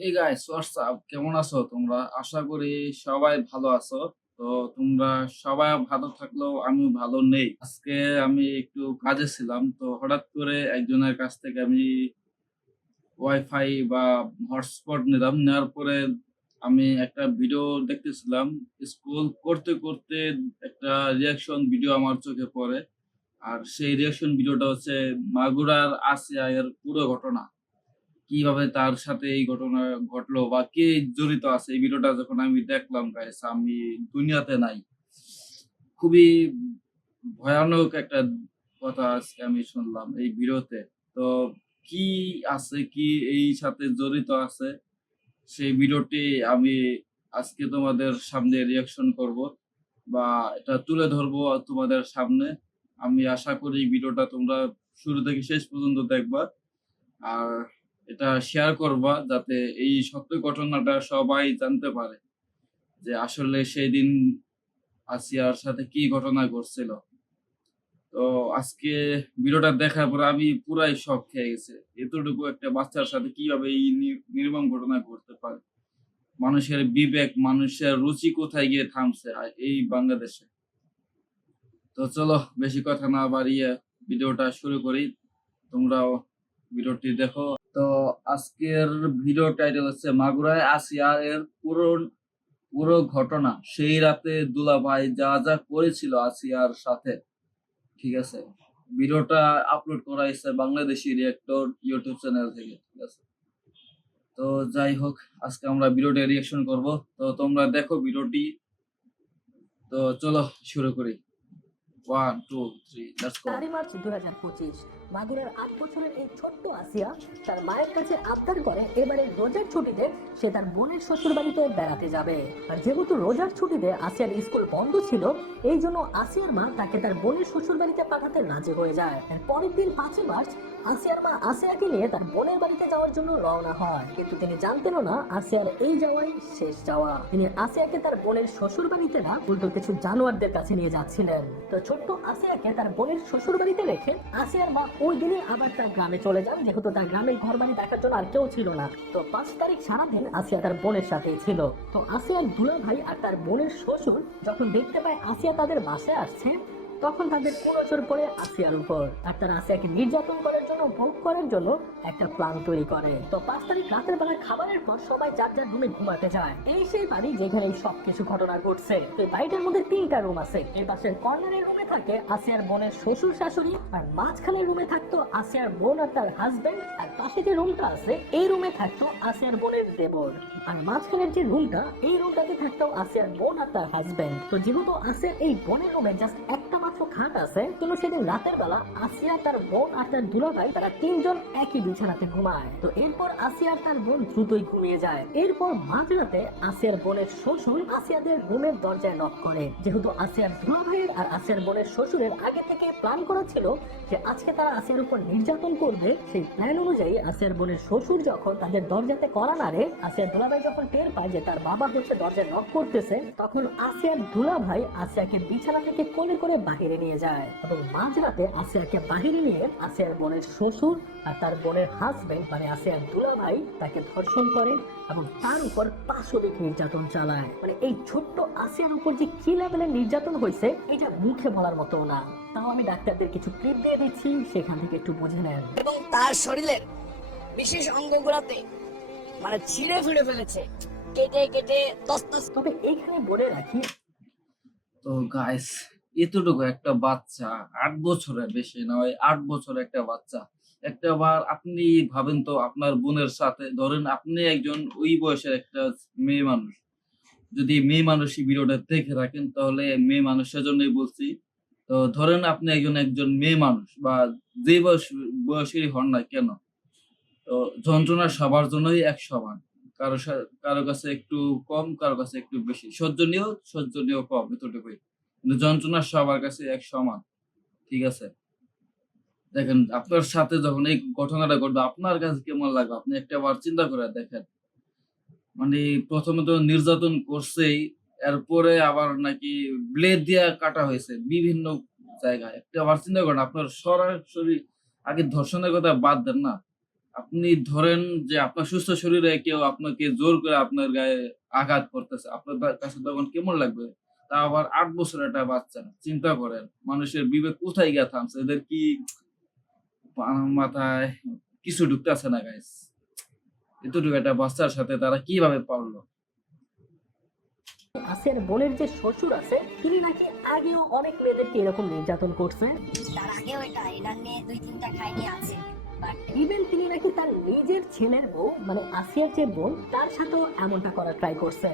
এই guys WhatsApp কেমন আছো তোমরা? আশা করি সবাই ভালো আছো। তো তোমরা সবাই ভালো থাকলেও আমি ভালো নেই। আজকে আমি একটু কাজে ছিলাম, তো হঠাৎ করে একজনের কাছ থেকে আমি ওয়াইফাই বা হটস্পট নিলাম। নেওয়ার পরে আমি একটা ভিডিও দেখতেছিলাম। স্কুল করতে করতে একটা রিয়াকশন ভিডিও আমার চোখে পড়ে। আর সেই রিয়াকশন ভিডিওটা হচ্ছে মাগুরার আসিয়া এর পুরো ঘটনা। কীভাবে তার সাথে এই ঘটনা ঘটলো বা কে জড়িত আছে? এই ভিডিওটা যখন আমি দেখলাম গাইস আমি দুনিয়াতে নাই। খুবই ভয়ানক একটা কথা আজকে আমি শুনলাম এই ভিডিওতে। তো কি আছে, কি এই সাথে জড়িত আছে? সেই ভিডিওটি আমি আজকে তোমাদের সামনে রিয়াকশন করব বা এটা তুলে ধরবো তোমাদের সামনে। আমি আশা করি ভিডিওটা তোমরা শুরু থেকে শেষ পর্যন্ত দেখবা। আর এটা শেয়ার করবা যাতে এই সত্য ঘটনাটা সবাই জানতে পারে যে আসলে সেই দিন আসিয়ার সাথে কি ঘটনা ঘটছিল। তো আজকে ভিডিওটা দেখার পর আমি পুরাই শখ খেয়ে গেছে। এতটুকু একটা বাচ্চার সাথে কীভাবে এই নির্মম ঘটনা ঘটতে পারে? মানুষের বিবেক, মানুষের রুচি কোথায় গিয়ে থামছে এই বাংলাদেশে? তো চলো বেশি কথা না বাড়িয়ে ভিডিওটা শুরু করি। তোমরাও ভিডিওটি দেখো। তো আজকের ভিডিও টাইটেল হচ্ছে মাগুরায় আসিয়া এর পুরো পুরো ঘটনা। সেই রাতে দুলাভাই যা যা করেছিল আসিয়ার সাথে। ঠিক আছে? ভিডিওটা আপলোড করা হয়েছে বাংলাদেশি রিয়েক্টর ইউটিউব চ্যানেল থেকে, ঠিক আছে? তো যাই হোক, আজকে আমরা ভিডিওটা রিয়াকশন করব। তো তোমরা দেখো ভিডিওটি তো চলো শুরু করি। ওয়ান মার্চ আসিয়ার আসিয়ার মা তাকে তার বোনের শ্বশুর বাড়িতে পাঠাতে রাজি হয়ে যায়। পরের দিন পাঁচই মার্চ আসিয়ার মা আসিয়াকে নিয়ে তার বোনের বাড়িতে যাওয়ার জন্য রওনা হয়। কিন্তু তিনি জানতেনও না আসিয়ার এই যাওয়াই শেষ যাওয়া। তিনি আসিয়াকে তার বোনের শ্বশুর বাড়িতে না উল্টো কিছু জানোয়ারদের কাছে নিয়ে যাচ্ছিলেন। তো ছোট্ট আসিয়াকে তার বোনের শ্বশুর বাড়িতে রেখে আসিয়ার মা ওই দিনই আবার তার গ্রামে চলে যান। যেহেতু তার গ্রামের ঘর বাড়ি দেখার জন্য আর কেউ ছিল না। তো পাঁচ তারিখ সারাদিন আসিয়া তার বোনের সাথেই ছিল। তো আসিয়ার দুলা ভাই আর তার বোনের শ্বশুর যখন দেখতে পায় আসিয়া তাদের বাসায় আসছে তখন তাদের নজর পড়ে আসিয়ার উপর। আর তারা আসিয়াকে নির্যাতন করার জন্য, ভোগ করার জন্য একটা প্ল্যান তৈরি করে। তো পাঁচ তারিখ রাতের বেলা খাবারের পর সবাই যার যার রুমে ঘুমাতে যায়। এই সেই বাড়ি যেখানে সব কিছু ঘটনা ঘটছে। তো বাড়িটার মধ্যে তিনটা রুম আছে। এর পাশের কর্নারের রুমে থাকে আসিয়ার বোনের শ্বশুর শাশুড়ি, আর মাঝখানের রুমে থাকতো আসিয়ার বোন আর তার হাজবেন্ড আর পাশে যে রুমটা আছে, এই রুমে থাকতো আসিয়ার বোনের দেবর। আর মাঝখানের যে রুমটা, এই রুমটাতে থাকতো আসিয়ার বোন আর তার হাজবেন্ড তো যেহেতু আসিয়ার এই বোনের রুমে জাস্ট একটা খাট আছে, কিন্তু সেদিন রাতের বেলা আসিয়া তার বোন আর তার দুলাভাই তারা তিনজন একই বিছানাতে ঘুমায়। তো এরপর আসিয়া তার বোন দ্রুতই ঘুমিয়ে যায়। এরপর মাঝরাতে আসিয়ার বোনের শ্বশুর আসিয়াদের রুমের দরজায় নক করে। যেহেতু আসিয়ার দুলাভাইয়ের আর আসিয়ার বোনের শ্বশুরের আগে থেকে প্ল্যান করা ছিল যে আজকে তারা আসিয়ার উপর নির্যাতন করবে, সেই প্ল্যান অনুযায়ী আসিয়ার বোনের শ্বশুর যখন তাদের দরজাতে করা না নাড়ে, আসিয়ার দুলাভাই যখন টের পায় যে তার বাবা হচ্ছে দরজায় নক করতেছে, তখন আসিয়ার দুলাভাই আসিয়াকে বিছানা থেকে কোলে করে বাহিরে নিয়ে যায়। এবং মাঝরাতে আসিয়াকে বাহিরে নিয়ে আসিয়ার বোনের শ্বশুর আর তার বোনের হাজবেন্ড মানে আসিয়ার দুলাভাই তাকে ধর্ষণ করে এবং তার উপর পাশবিক নির্যাতন চালায়। মানে এই ছোট্ট আসিয়ার উপর যে কি লেভেলের নির্যাতন হয়েছে এটা মুখে বলার মতো না। তাও আমি ডাক্তারদের কিছু ক্লিপ দিয়ে দিচ্ছি সেখান থেকে একটু বুঝে নেন। এবং তার শরীরের বিশেষ অঙ্গগুলোতে মানে ছিঁড়ে ফিড়ে ফেলেছে। কেটে কেটে তস্তস। তবে এখানে বলে রাখি তো গাইস এতটুকু একটা বাচ্চা, আট বছরের বেশি নয়, আট বছরের একটা বাচ্চা। একটা বার আপনি ভাবেন তো আপনার বোনের সাথে, ধরেন আপনি একজন ওই বয়সের একটা মেয়ে মানুষ। যদি মেয়ে মানুষই ভিডিওটা দেখে রাখেন তাহলে মেয়ে মানুষের জন্যই বলছি। তো ধরেন আপনি একজন একজন মেয়ে মানুষ বা যে বয়স, বয়সেরই হন না কেন, তো যন্ত্রণা সবার জন্যই এক সমান। কারও কারও কাছে একটু কম, কারও কাছে একটু বেশি। সহ্যনীয় সহ্যনীয় কম, এতটুকুই। যন্ত্রণা সবার কাছে এক সমান, ঠিক আছে? দেখেন, আপনার সাথে যখন এই ঘটনাটা ঘটবে, আপনার কাছে কেমন লাগবে? আপনি একটা বার চিন্তা করে দেখেন। মানে প্রথমে তো নির্যাতন করছেই, এরপরে আবার নাকি ব্লেড দিয়ে কাটা হয়েছে বিভিন্ন জায়গায়। একটা বার চিন্তা করেন, আপনার সরাসরি আগে ধর্ষণের কথা বাদ দেন না। আপনি ধরেন যে আপনার সুস্থ শরীরে কেউ আপনাকে জোর করে আপনার গায়ে আঘাত করতেছে, আপনার কাছে তখন কেমন লাগবে? তা আবার আট বছর একটা বাচ্চা। চিন্তা করেন মানুষের বিবেক কোথায় গিয়ে থামছে? এদের কি মাথায় কিছু ঢুকতেছে না গাইস এতটুকু একটা বাচ্চার সাথে তারা কীভাবে পারল? আসিয়ার বোনের যে শ্বশুর আছে তিনি নাকি আগেও অনেক মেয়েদেরকে এরকম নির্যাতন করছে। তার আগেও এটা এটা নিয়ে দুই তিনটা খাইনি আছে ইভেন তিনি নাকি তার নিজের ছেলের বউ মানে আসিয়ার যে বোন তার সাথেও এমনটা করার ট্রাই করছে।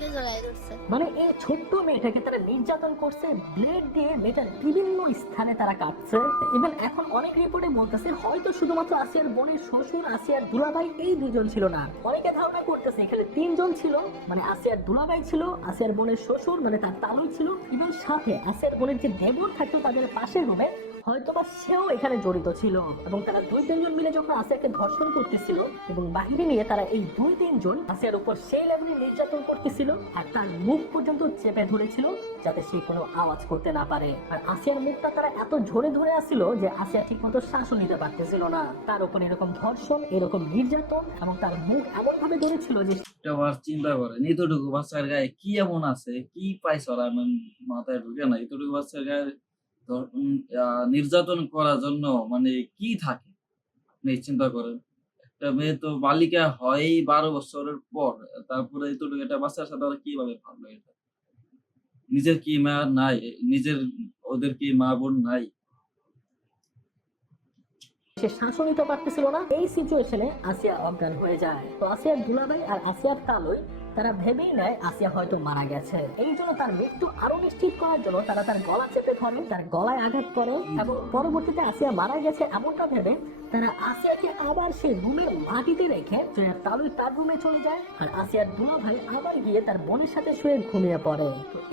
থেকে জড়াই ধরছে। মানে এই ছোট্ট মেয়েটাকে তারা নির্যাতন করছে ব্লেড দিয়ে মেয়েটার বিভিন্ন স্থানে তারা কাটছে ইভেন এখন অনেক রিপোর্টে বলতেছে, হয়তো শুধুমাত্র আসিয়ার বোনের শ্বশুর, আসিয়ার দুলাভাই এই দুজন ছিল না। অনেকে ধারণা করতেছে, এখানে তিনজন ছিল মানে আসিয়ার দুলাভাই ছিল, আসিয়ার বোনের শ্বশুর মানে তার তালুই ছিল। ইভেন সাথে আসিয়ার বোনের যে দেবর থাকতো, তাদের পাশের রুমে হয়তোবা সেও এখানে জড়িত ছিল এবং তারা দুই তিনজন মিলে যখন আসিয়াকে ধর্ষণ করতেছিল এবং বাহিরে নিয়ে তারা এই দুই তিনজন আসিয়ার উপর সেই লেভেলে নির্যাতন করতেছিল আর তার মুখ পর্যন্ত চেপে ধরেছিল যাতে সে কোনো আওয়াজ করতে না পারে। আর আসিয়ার মুখটা তারা এত ঝরে ধরে আসছিল যে আসিয়া ঠিক মতো শ্বাসও নিতে পারতেছিল না। তার উপর এরকম ধর্ষণ, এরকম নির্যাতন এবং তার মুখ এমন ভাবে ধরেছিল যে চিন্তা করেন এতটুকু বাচ্চার গায়ে কি এমন আছে? কি পাইছে? মাথায় ঢুকে না, এতটুকু বাচ্চার গায়ে নির্যাতন করার জন্য মানে কি থাকে? আপনি চিন্তা করেন। একটা মেয়ে তো বালিকা হয়ই বারো বছরের পর, তারপরে এতটুকু একটা বাচ্চার সাথে ওরা কীভাবে পারল এটা? নিজের কি মা নাই? নিজের, ওদের কি মা বোন নাই? সে শ্বাসও নিতে পারতেছিল না। এই সিচুয়েশনে আসিয়া অজ্ঞান হয়ে যায়। তো আসিয়ার দুলাভাই আর আসিয়ার তালই তারা ভেবেই নেয় আসিয়া হয়তো মারা গেছে। এই জন্য তার মৃত্যু আরও নিশ্চিত করার জন্য তারা তার গলা চেপে ধরে, তার গলায় আঘাত করে এবং পরবর্তীতে আসিয়া মারা গেছে এমনটা ভেবে তারা আসিয়াকে আবার সেই রুমের মাটিতে রেখে তালুই তার রুমে চলে যায় আর আসিয়ার দুলাভাই আবার গিয়ে তার বোনের সাথে শুয়ে ঘুমিয়ে পড়ে।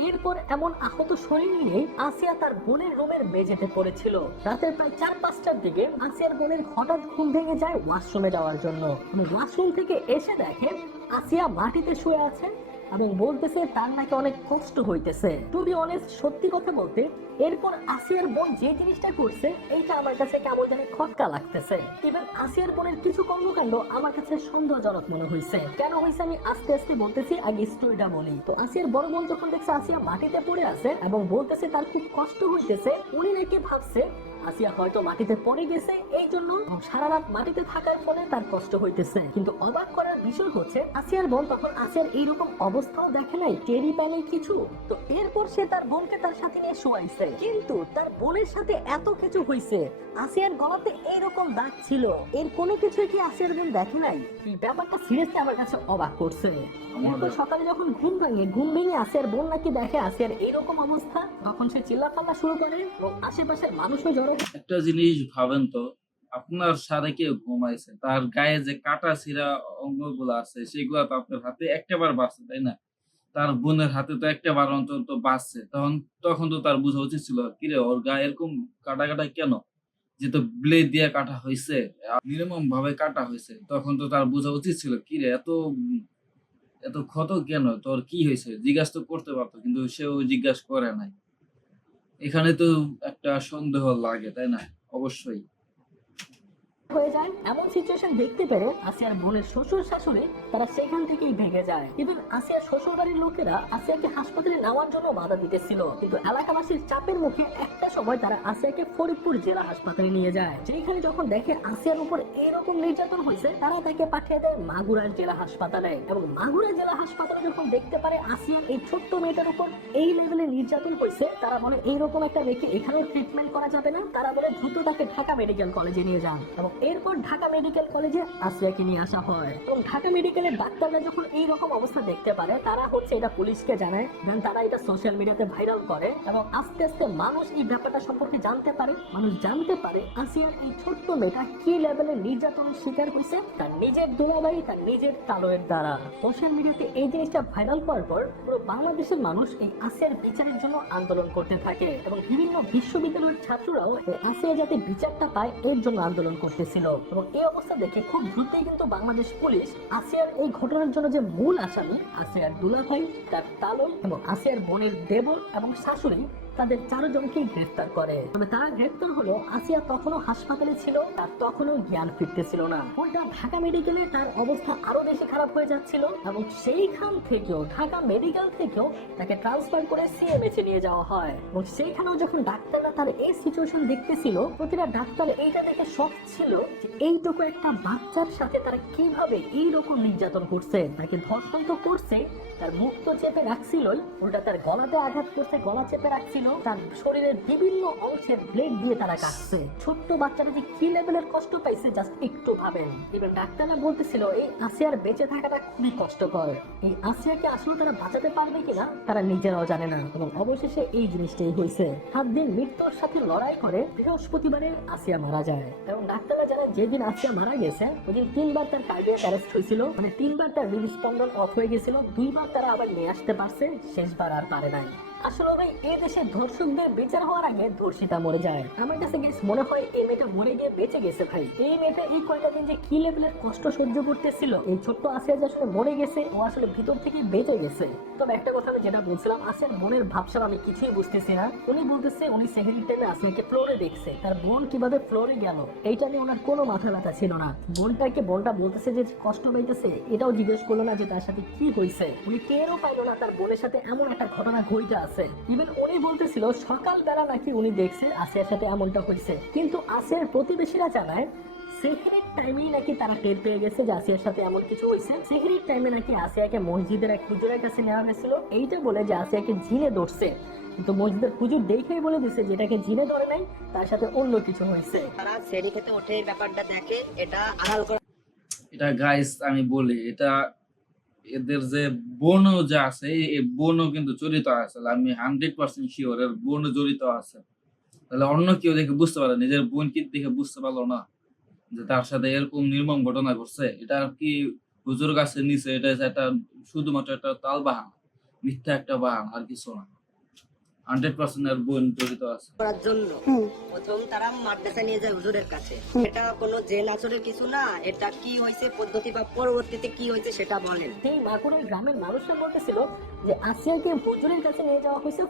এরপর এমন আহত শরীর নিয়ে আসিয়া তার বোনের রুমের মেঝেতে পড়েছিল। রাতের প্রায় চার পাঁচটার দিকে আসিয়ার বোনের হঠাৎ ঘুম ভেঙে যায় ওয়াশরুমে যাওয়ার জন্য। ওয়াশরুম থেকে এসে দেখে আসিয়া মাটিতে শুয়ে আছে এবং বলতেছে, তার নাকি অনেক কষ্ট হইতেছে। টু বি অনেস্ট সত্যি কথা বলতে, এরপর আসিয়ার বোন যে জিনিসটা করছে, এইটা আমার কাছে কেমন জানি খটকা লাগতেছে। এবার আসিয়ার বোনের কিছু কর্মকাণ্ড আমার কাছে সন্দেহজনক মনে হয়েছে কেন হয়েছে আমি আস্তে আস্তে বলতেছি, আগে স্টোরিটা বলি। তো আসিয়ার বড় বোন যখন দেখছে আসিয়া মাটিতে পড়ে আছে এবং বলতেছে, তার খুব কষ্ট হইতেছে। উনি নাকি ভাবছে আসিয়া হয়তো মাটিতে পড়ে গেছে এই জন্য সারা রাত মাটিতে থাকার ফলে তার কষ্ট হইতেছে। কিন্তু অবাক করার বিষয় হচ্ছে আসিয়ার বোন তখন আসিয়ার এইরকম অবস্থাও দেখে নাই টেরি পায় কিছু। তো এরপর সে তার বোনকে তার সাথে নিয়ে শোয়াইছে। কিন্তু তার বোনের সাথে এত কিছু হইছে আসিয়ার গলাতে এইরকম দাগ ছিল। এর কোনো কিছু কি আসিয়ার বোন দেখে নাই? ব্যাপারটা সিরিয়াসলি আমার কাছে অবাক করছে। সকালে যখন ঘুম ভাঙে ঘুম ভেঙে আসিয়ার বোন নাকি দেখে আসিয়ার এইরকম অবস্থা তখন সে চিল্লাপাল্লা শুরু করে এবং আশেপাশের মানুষও একটা জিনিস ভাবেন তো, আপনার সাথে কেউ ঘুমাইছে, তার গায়ে যে কাটা ছিঁড়া অঙ্গগুলো আছে, সেগুলো তো আপনার হাতে একটাবার বাঁচছে, তাই না? তার বোনের হাতে তো একটাবার অন্তত বাঁচছে, তখন তখন তো তার বোঝা উচিত ছিল, কিরে, ওর গায়ে এরকম কাটা কাটা কেন? যে তো ব্লেড দিয়ে কাটা হয়েছে নির্মম ভাবে কাটা হয়েছে তখন তো তার বোঝা উচিত ছিল, কিরে, এত এত ক্ষত কেন? তোর কি হয়েছে জিজ্ঞাসা তো করতে পারতো, কিন্তু সেও জিজ্ঞাসা করে নাই। এখানে তো একটা সন্দেহ লাগে তাই না? অবশ্যই। হয়ে যায়, এমন সিচুয়েশন দেখতে পেরে আসিয়ার বোনের শ্বশুর শাশুড়ি তারা সেখান থেকেই ভেঙে যায়। ইভেন আসিয়ার শ্বশুর বাড়ির লোকেরা আসিয়াকে হাসপাতালে নেওয়ার জন্য বাধা দিতেছিল। কিন্তু এলাকাবাসীর চাপের মুখে একটা সময় তারা আসিয়াকে ফরিদপুর জেলা হাসপাতালে নিয়ে যায়। যেখানে যখন দেখে আসিয়ার উপর এইরকম নির্যাতন হয়েছে, তারা তাকে পাঠিয়ে দেয় মাগুরার জেলা হাসপাতালে। এবং মাগুরা জেলা হাসপাতালে যখন দেখতে পারে আসিয়ার এই ছোট্ট মেয়েটার উপর এই লেভেলে নির্যাতন হয়েছে, তারা বলে, এইরকম একটা মেয়েকে এখানেও ট্রিটমেন্ট করা যাবে না। তারা বলে, দ্রুত তাকে ঢাকা মেডিকেল কলেজে নিয়ে যান। এবং এরপর ঢাকা মেডিকেল কলেজে আসিয়াকে নিয়ে আসা হয়। এবং ঢাকা মেডিকেলের ডাক্তাররা যখন এই রকম অবস্থা দেখতে পারে, তারা হচ্ছে এটা পুলিশকে জানায়। দেন তারা এটা সোশ্যাল মিডিয়াতে ভাইরাল করে এবং আস্তে আস্তে মানুষ এই ব্যাপারটা সম্পর্কে জানতে পারে, মানুষ জানতে পারে আসিয়ার এই ছোট্ট মেয়েটা কি লেভেলে নির্যাতনের শিকার হয়েছে, তার নিজের দুলাভাই, তার নিজের তালয়ের দ্বারা। সোশ্যাল মিডিয়াতে এই জিনিসটা ভাইরাল করার পর পুরো বাংলাদেশের মানুষ এই আসিয়ার বিচারের জন্য আন্দোলন করতে থাকে এবং বিভিন্ন বিশ্ববিদ্যালয়ের ছাত্ররাও আসিয়া যাতে বিচারটা পায়, এর জন্য আন্দোলন করতেছিল এবং এই অবস্থা দেখে খুব দ্রুতই কিন্তু বাংলাদেশ পুলিশ আসিয়ার এই ঘটনার জন্য যে মূল আসামি, আসিয়ার দুলাভাই, তার তালই এবং আসিয়ার বোনের দেবর এবং শাশুড়ি তাদের চারজনকেই গ্রেফতার করে। তবে তারা গ্রেফতার হলো আসিয়া তখনও হাসপাতালে ছিল তার তখনও জ্ঞান ফিরতেছিল না। উল্টা ঢাকা মেডিকেলে তার অবস্থা আরও বেশি খারাপ হয়ে যাচ্ছিল, এবং সেইখান থেকেও, ঢাকা মেডিকেল থেকেও তাকে ট্রান্সফার করে সিএমএচে নিয়ে যাওয়া হয়। এবং সেইখানেও যখন ডাক্তাররা তার এই সিচুয়েশন দেখতেছিল, প্রতিটা ডাক্তার এইটা দেখে শখ ছিল যে এইটুকু একটা বাচ্চার সাথে তারা কীভাবে এইরকম নির্যাতন করছে, তাকে ধর্ষণ তো করছে তার মুখ তো চেপে রাখছিলই উল্টা তার গলাতে আঘাত করছে, গলা চেপে রাখছিল। তার শরীরের বিভিন্ন অংশের ব্লেড দিয়ে তারা কাটছে ছোট্ট বাচ্চাটা যে কি লেভেলের কষ্ট পাইছে জাস্ট একটু ভাবেন। এবার ডাক্তাররা বলতেছিল, এই আসিয়ার বেঁচে থাকাটা খুবই কষ্টকর। এই আসিয়াকে আসলে তারা বাঁচাতে পারবে কিনা, তারা নিজেরাও জানে না। এবং অবশেষে এই জিনিসটাই হয়েছে। সাত দিন মৃত্যুর সাথে লড়াই করে বৃহস্পতিবারে আসিয়া মারা যায়। এবং ডাক্তাররা যারা যেদিন আসিয়া মারা গেছে ওই দিন তিনবার তার কার্ডিয়াক অ্যারেস্ট হয়েছিল। মানে তিনবার তার হৃদস্পন্দন অফ হয়ে গেছিল, দুইবার তারা আবার নিয়ে আসতে পারছে শেষবার আর পারে নাই। আসলে ভাই, এই দেশে ধর্ষকদের বিচার হওয়ার আগে ধর্ষিতা মরে যায়। আমার কাছে গেস মনে হয় এই মেয়েটা মরে গিয়ে বেঁচে গেছে ভাই। এই মেয়েটা এই দিন যে কি লেভেলের কষ্ট সহ্য করতেছিল, এই ছোট্ট আসিয়া যে আসলে মরে গেছে, ও আসলে ভিতর থেকে বেঁচে গেছে। তবে একটা কথা আমি যেটা বলছিলাম ভাবসাব আমি কিছুই বুঝতেছি না। উনি বলতেছে, উনি সেকেন্ড টাইমে আসিয়াকে ফ্লোরে দেখছে। তার বোন কীভাবে ফ্লোরে গেল, এইটা নিয়ে ওনার কোনো মাথা ব্যথা ছিল না। বোনটাকে বোনটা বলতেছে যে, কষ্ট পাইতেছে, এটাও জিজ্ঞেস করল না যে তার সাথে কি হয়েছে উনি টেরও পাইলো না তার বোনের সাথে এমন একটা ঘটনা ঘটে আছে ইভেন উনি বলতেছিল, সকালবেলা নাকি উনি দেখছে আসিয়ার সাথে এমনটা হয়েছে। কিন্তু আসিয়ার প্রতিবেশীরা জানায়, সেহরির টাইমেই নাকি তারা টের পেয়ে গেছে যে আসিয়ার সাথে এমন কিছু হয়েছে। সেহরির টাইমে নাকি আসিয়াকে মসজিদের এক হুজুরের কাছে নেওয়া গেছিল এইটা বলে যে আসিয়াকে ঝিনে ধরছে। কিন্তু মসজিদের হুজুর দেখেই বলে দিছে যেটাকে ঝিনে ধরে নাই, তার সাথে অন্য কিছু হয়েছে। তারা সেরি খেতে উঠে ব্যাপারটা দেখে, এটা আড়াল করা এটা গাইস আমি বলি, এটা এদের যে বোনও যে আছে, এই বোনও কিন্তু জড়িত আছে আমি হান্ড্রেড পার্সেন্ট শিওর এর বোন জড়িত আছে। তাহলে অন্য কেউ দেখে বুঝতে পারে, নিজের বোন কি দেখে বুঝতে পারল না যে তার সাথে এরকম নির্মম ঘটনা ঘটছে? এটা আর কি হুজুর গাছের নিচে, এটা একটা শুধুমাত্র একটা তাল বাহান মিথ্যা একটা বাহান, আর কিছু না। হান্ড্রেড পার্সেন্ট এর বোন জড়িত আছে। করার জন্য প্রথম তারা মাদ্রাসা নিয়ে যায় হুজুরের কাছে। এটা কোনো জেল আচরের কিছু না এটা কি হয়েছে পদ্ধতি বা পরবর্তীতে কি হয়েছে সেটা বলেন। সেই মাকুড়ের গ্রামের মানুষরা বলতেছিল যে আসিয়াকে হুজুরের কাছে নিয়ে যাওয়া হয়েছে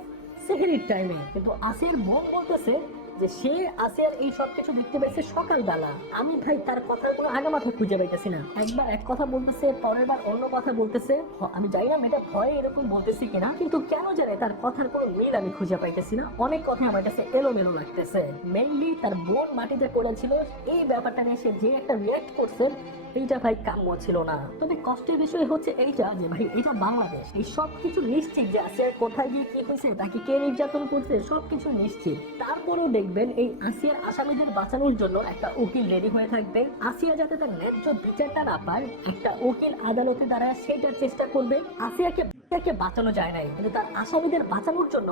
সেহেরির টাইমে কিন্তু আসিয়ার বোন বলতেছে যে সে আসিয়ার এই সব কিছু দেখতে পেয়েছে সকালবেলা। আমি ভাই তার কথার কোনো আগে মাথা খুঁজে পাইতেছি না। একবার এক কথা বলতেছে, পরের বার অন্য কথা বলতেছে। আমি জানি না মেয়েটা ভয়ে এরকম বলতেছি কিনা, কিন্তু কেন জানে তার কথার কোনো মিল আমি খুঁজে পাইতেছি না। অনেক কথা আমার কাছে এলোমেলো লাগতেছে। মেনলি তার বোন মাটিতে পড়েছিল। এই ব্যাপারটা নিয়ে সে যে একটা রিয়াক্ট করছে এইটা ভাই কাম্য ছিল না। তবে কষ্টের বিষয় হচ্ছে এইটা যে ভাই এটা বাংলাদেশ। এই সব কিছু নিশ্চিত যে আসিয়ার কোথায় গিয়ে কি হয়েছে, তাকে কে নির্যাতন করছে সব কিছু নিশ্চিত। তারপরেও দেখবেন এই আসিয়ার আসামিদের বাঁচানোর জন্য একটা উকিল রেডি হয়ে থাকবে। আসিয়া যাতে তার ন্যায্য বিচারটা না পায়, একটা উকিল আদালতে দ্বারা সেটার চেষ্টা করবে। আসিয়াকে বাঁচানো যায় নাই। কিন্তু তার আসামিদের বাঁচানোর জন্য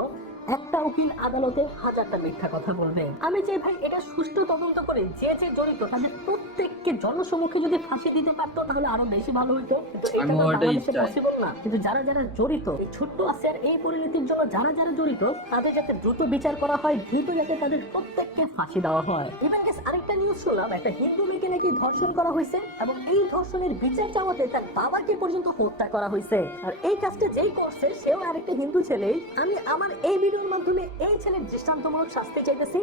একটা উকিল আদালতে হাজারটা মিথ্যা কথা বলবে। আমি চাই ভাই এটা সুষ্ঠু তদন্ত করে যে যে জড়িত তাদের প্রত্যেককে জনসমক্ষে যদি ফাঁসি দিতে পারতো তাহলে আরও বেশি ভালো হতো কিন্তু এটা আমিও তো ওটাই বাংলাদেশে পসিবল না। কিন্তু যারা যারা জড়িত এই ছোট্ট আসিয়ার এই পরিণতির জন্য যারা যারা জড়িত তাদের যাতে দ্রুত বিচার করা হয় দ্রুত যাতে তাদের প্রত্যেককে ফাঁসি দেওয়া হয়। ইভেন গেস আরেকটা নিউজ শুনলাম একটা হিন্দু মেয়েকে নাকি ধর্ষণ করা হয়েছে এবং এই ধর্ষণের বিচার চাওয়াতে তার বাবাকে পর্যন্ত হত্যা করা হয়েছে। আর এই কাজটা যেই করছে সেও আরেকটা হিন্দু ছেলে। আমি আমার এই ভিডিওর মাধ্যমে এই ছেলের দৃষ্টান্তমূলক শাস্তি চাইতেছি।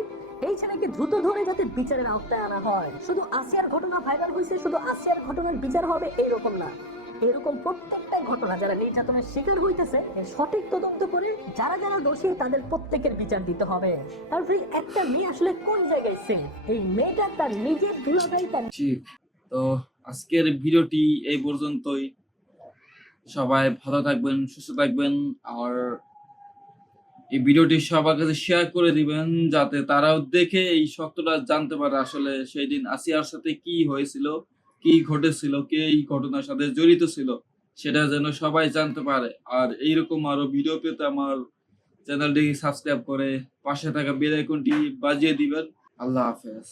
এই ছেলেকে দ্রুত ধরে যাতে বিচারের আওতায় আনা হয়। শুধু আসিয়ার ঘটনা ভাইরাল হয়েছে শুধু আসিয়ার ঘটনার বিচার হবে এইরকম না। এরকম প্রত্যেকটা ঘটনা যারা নির্যাতনের শিকার হইতেছে সঠিক তদন্ত করে যারা যারা দোষী, তাদের প্রত্যেকের বিচার দিতে হবে। তারপরে একটা মেয়ে আসলে কোন জায়গায় সেফ এই মেয়েটা তার নিজের দুলাভাই তার তো আজকের ভিডিওটি এই পর্যন্তই। সবাই ভালো থাকবেন, সুস্থ থাকবেন। আর এই ভিডিওটি সবার কাছে শেয়ার করে দিবেন যাতে তারাও দেখে এই সত্যটা জানতে পারে আসলে সেই দিন আসিয়ার সাথে কি হয়েছিল, কি ঘটেছিল, কে এই ঘটনার সাথে জড়িত ছিল, সেটা যেন সবাই জানতে পারে। আর এইরকম আরও ভিডিও পেতে আমার চ্যানেলটি সাবস্ক্রাইব করে পাশে থাকা বেল আইকনটি বাজিয়ে দিবেন। আল্লাহ হাফেজ।